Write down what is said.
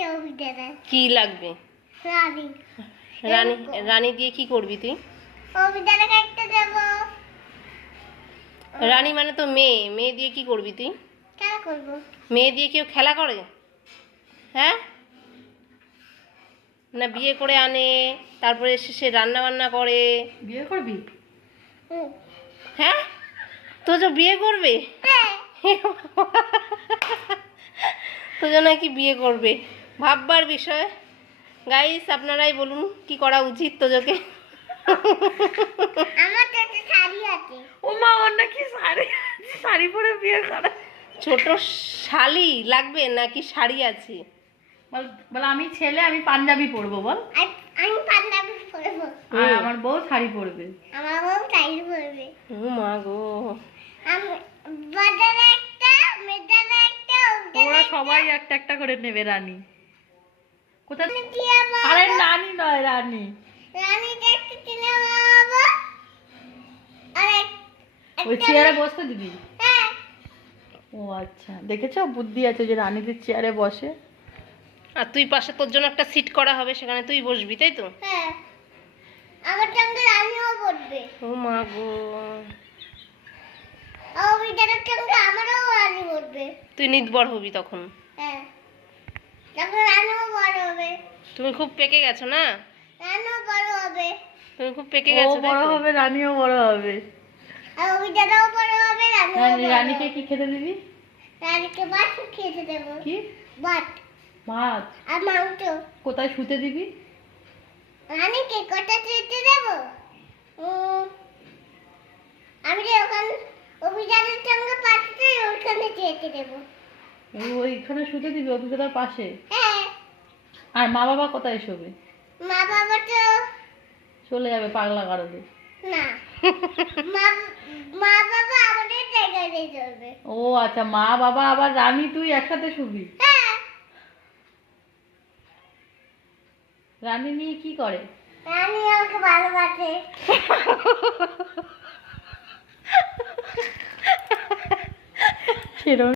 একটা অভিধান কি লাগবে? রানী রানী রানী দিয়ে কি করবি তুই? অভিধান একটা দেব। রানী মানে তো মেয়ে, মেয়ে দিয়ে কি করবি তুই? কেন করব? মেয়ে দিয়ে কেউ খেলা করে? হ্যাঁ, না বিয়ে করে আনে তারপরে সে রান্না বান্না করে? বিয়ে করবি? হ্যাঁ, তো যে বিয়ে করবে, তো যে নাকি বিয়ে করবে, ভাববার বিষয়। গাইস আপনারাই বলুন কি করা উচিত তোজোকে। আমার তো একটা শাড়ি আছে। ও মা, ওর নাকি শাড়ি, শাড়ি পরে বিয়ে করে? ছোট শালি লাগবে নাকি শাড়ি আছে? বল বল, আমি ছেলে, আমি পাঞ্জাবি পরবো বল। আমি পাঞ্জাবি পরবো। আর আমার বউ শাড়ি পরবে। আমার বউ শাড়ি পরবে। ও মা গো, আমি বাজারে একটা, মেদানে একটা, ওরা সবাই একটা একটা করে নেবে রানী। কোথা কি আবার? আরে রানী নয়, রানী। রানীকে একটা কিনে বাবা। আর ওই চেয়ারে বসতে দিবি? হ্যাঁ, ও আচ্ছা, দেখেছো বুদ্ধি আছে যে রানীদের চেয়ারে বসে। আর তুই পাশে তোর জন্য একটা সিট করা হবে, সেখানে তুই বসবি, তাই তো? হ্যাঁ। আমার সঙ্গে রানীও পড়বে। ও মা গো, অভিধানের সঙ্গে আমারও রানী পড়বে। তুই নির্ভর হবি তখন। হ্যাঁ, তখন রানীও বড় হবে। তুমি খুব পেকে গেছো না? রানীও বড় হবে। তুমি খুব পেকে ও গেছো, তাই বড় তো? হবে, রানীও বড় হবে। আর অভিধানও বড় হবে, রানীও বড় রানীকে হবে। কি খেতে দিবি? রানীকে ভাত খেতে দেবো। কি? ভাত মাছ? আর মাংস। কোথায় শুতে দিবি? রানীকে কটা খেতে দেবো? আমি যখন অভিযানের সঙ্গে পাশে ওখানে খেতে দেবো। ওইখানে শুতে দিবি অভিজ্ঞতার পাশে? হ্যাঁ। আর মা বাবা কোথায় শোবে? মা বাবা তো চলে যাবে পাগলা গারদে। না, মা মা বাবা আমাদের জায়গায় চলবে। ও আচ্ছা, মা বাবা আবার রানী তুই একসাথে শুবি? হ্যাঁ। রানী নিয়ে কি করে? রানী আমাকে ভালোবাসে। সেরকম